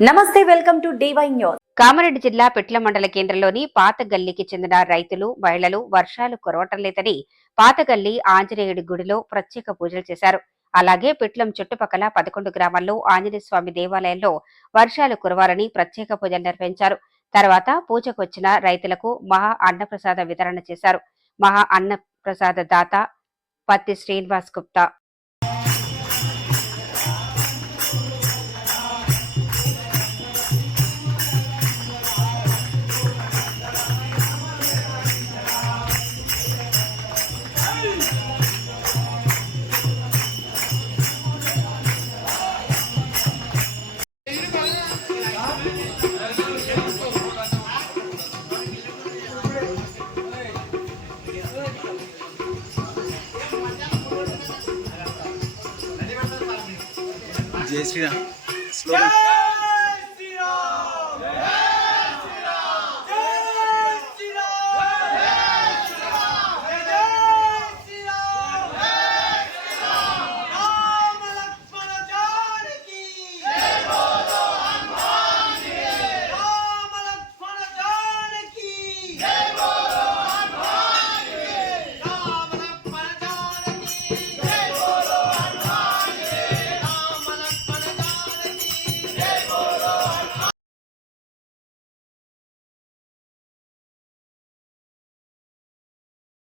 నమస్తే welcome to DY news. Kamareddy జిల్లా పిట్ల మండల కేంద్రంలోని పాత గల్లీకి చెందిన రైతులు మహిళలు వర్షాలు కురవటం లేదని పాతగల్లి ఆంజనేయుడి గుడిలో ప్రత్యేక పూజలు చేశారు. అలాగే పిట్లం చుట్టుపక్కల పదకొండు గ్రామాల్లో ఆంజనేయ స్వామి దేవాలయంలో వర్షాలు కురవాలని ప్రత్యేక పూజలు నిర్వహించారు. తర్వాత పూజకు వచ్చిన రైతులకు మహా అన్నప్రసాద వితరణ చేశారు. మహా అన్నప్రసాద దాత పత్తి శ్రీనివాస్ గుప్తా. జై శ్రీరామ్ స్లోగన్